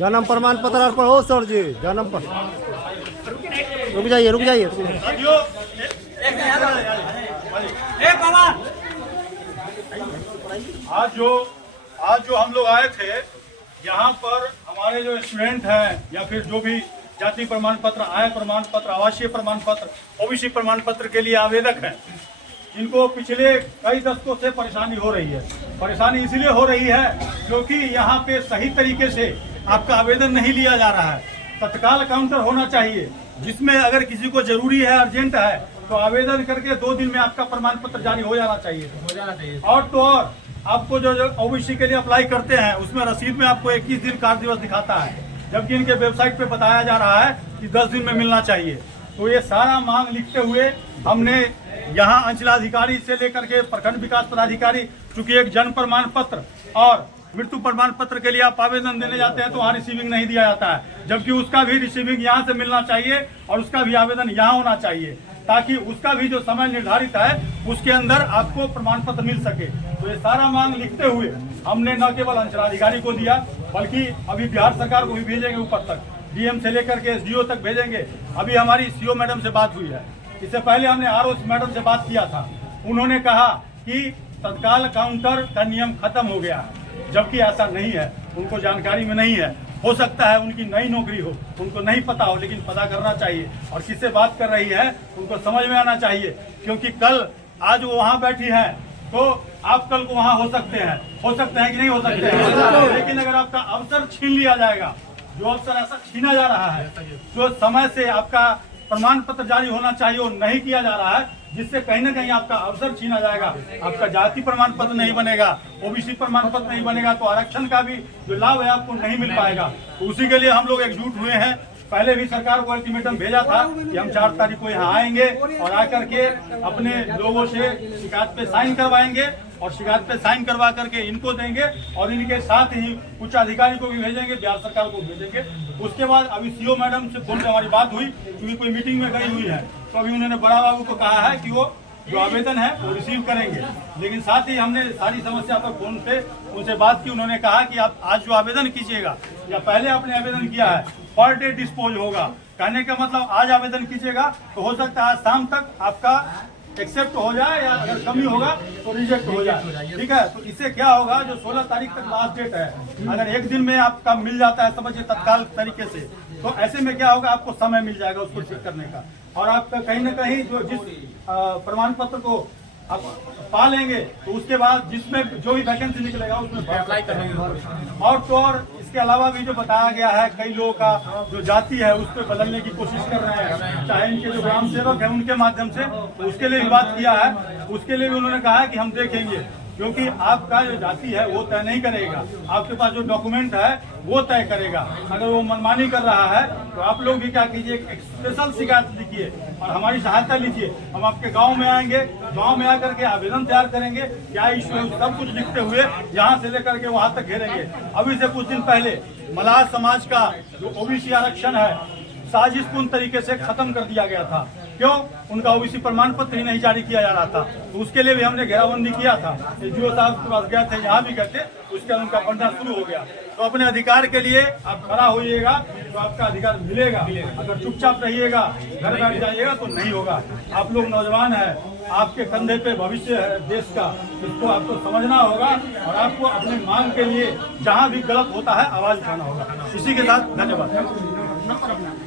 जन्म प्रमाण पत्र अर्पण हो सर जी, जन्म पर रुक जाइए रुक जाइए। आज जो हम लोग आए थे यहाँ पर, हमारे जो स्टूडेंट हैं या फिर जो भी जाति प्रमाण पत्र, आय प्रमाण पत्र, आवासीय प्रमाण पत्र, ओबीसी प्रमाण पत्र के लिए आवेदक हैं, इनको पिछले कई दशकों से परेशानी हो रही है। परेशानी इसलिए हो रही है क्योंकि यहाँ पे सही तरीके से आपका आवेदन नहीं लिया जा रहा है। तत्काल काउंटर होना चाहिए जिसमें अगर किसी को जरूरी है, अर्जेंट है, तो आवेदन करके 2 दिन में आपका प्रमाण पत्र जारी हो जाना चाहिए। और तो और आपको जो ओबीसी के लिए अप्लाई करते हैं उसमें रसीद में आपको 21 दिन कार्य दिवस दिखाता है, जबकि इनके वेबसाइट पे बताया जा रहा है कि 10 दिन में मिलना चाहिए। तो ये सारा मांग लिखते हुए हमने यहाँ अंचलाधिकारी से लेकर के प्रखंड विकास पदाधिकारी, चूंकि एक जन्म प्रमाण पत्र और मृत्यु प्रमाण पत्र के लिए आप आवेदन देने जाते हैं तो वहाँ रिसीविंग नहीं दिया जाता है, जबकि उसका भी रिसीविंग यहाँ से मिलना चाहिए और उसका भी आवेदन यहाँ होना चाहिए, ताकि उसका भी जो समय निर्धारित है उसके अंदर आपको प्रमाण पत्र मिल सके। तो ये सारा मांग लिखते हुए हमने न केवल अंचलाधिकारी को दिया, बल्कि अभी बिहार सरकार को भी भेजेंगे, ऊपर तक डीएम से लेकर के एसडीओ तक भेजेंगे। अभी हमारी सीओ मैडम से बात हुई है, इससे पहले हमने आरओ मैडम से बात किया था, उन्होंने कहा कि तत्काल काउंटर का नियम खत्म हो गया है, जबकि ऐसा नहीं है, उनको जानकारी में नहीं है। हो सकता है उनकी नई नौकरी हो, उनको नहीं पता हो, लेकिन पता करना चाहिए। और किससे बात कर रही है उनको समझ में आना चाहिए, क्योंकि कल आज वो वहाँ बैठी है तो आप कल को वहाँ हो सकते हैं कि नहीं हो सकते हैं। लेकिन अगर आपका अवसर छीन लिया जाएगा, जो अवसर ऐसा छीना जा रहा है, जो समय से आपका प्रमाण पत्र जारी होना चाहिए वो नहीं किया जा रहा है, जिससे कहीं ना कहीं आपका अवसर छीना जाएगा, आपका जाति प्रमाण पत्र नहीं बनेगा, ओबीसी प्रमाण पत्र नहीं बनेगा, तो आरक्षण का भी जो लाभ है आपको नहीं मिल पाएगा। तो उसी के लिए हम लोग एकजुट हुए हैं। पहले भी सरकार को अल्टीमेटम भेजा था कि हम 4 तारीख को यहाँ आएंगे और आकर के अपने लोगों से शिकायत पे साइन करवाएंगे और शिकायत पे साइन करवा करके इनको देंगे और इनके साथ ही उच्च अधिकारी को भी भेजेंगे, बिहार सरकार को भेजेंगे। उसके बाद अभी सीओ मैडम से फोन पे हमारी बात हुई, क्योंकि कोई मीटिंग में गई हुई है, तो अभी उन्होंने बड़ा बाबू को कहा है कि वो जो आवेदन है वो रिसीव करेंगे। लेकिन साथ ही हमने सारी समस्या पर फोन पे उनसे बात की, उन्होंने कहा कि आप आज जो आवेदन कीजिएगा या पहले आपने आवेदन किया है, पर डे डिस्पोज होगा। कहने का मतलब आज आवेदन कीजिएगा तो हो सकता है शाम तक आपका एक्सेप्ट हो जाए, या अगर कमी होगा तो रिजेक्ट हो जाए। ठीक है, तो इससे क्या होगा, जो 16 तारीख तक लास्ट डेट है, अगर 1 दिन में आपका मिल जाता है, समझिए तत्काल तरीके से, तो ऐसे में क्या होगा, आपको समय मिल जाएगा उसको ठीक करने का। और आपका कहीं ना कहीं जो जिस प्रमाण पत्र को आप पा लेंगे तो उसके बाद जिसमें जो भी वैकेंसी निकलेगा उसमें अप्लाई करेंगे। और तो और इसके अलावा भी जो बताया गया है, कई लोगों का जो जाति है उस पर बदलने की कोशिश कर रहे हैं, चाहे इनके जो ग्राम सेवक है उनके माध्यम से, तो उसके लिए भी बात किया है। उसके लिए भी उन्होंने कहा है कि हम देखेंगे, क्योंकि आपका जो जाति है वो तय नहीं करेगा, आपके पास जो डॉक्यूमेंट है वो तय करेगा। अगर वो मनमानी कर रहा है तो आप लोग भी क्या कीजिए, एक स्पेशल शिकायत लिखिए और हमारी सहायता लीजिए। हम आपके गांव में आएंगे, गांव में आकर के आवेदन तैयार करेंगे, क्या इश्यू सब कुछ लिखते हुए यहाँ से लेकर के वहाँ तक घेरेंगे। अभी से कुछ दिन पहले मलाह समाज का जो ओबीसी आरक्षण है साजिशपूर्ण तरीके से खत्म कर दिया गया था। क्यों? उनका ओबीसी प्रमाण पत्र ही नहीं जारी किया जा रहा था। तो उसके लिए भी हमने घेराबंदी किया था, एसडीओ साहब के पास गए थे, यहाँ भी गए थे, उसके बाद उनका बढ़ना शुरू हो गया। तो अपने अधिकार के लिए आप खड़ा होइएगा तो आपका अधिकार मिलेगा। अगर चुपचाप रहिएगा, घर बैठ जाइएगा तो नहीं होगा। आप लोग नौजवान हैं, आपके कंधे पे भविष्य है देश का, इसको आपको समझना होगा और आपको अपने मांग के लिए जहाँ भी गलत होता है आवाज उठाना होगा। इसी के साथ धन्यवाद।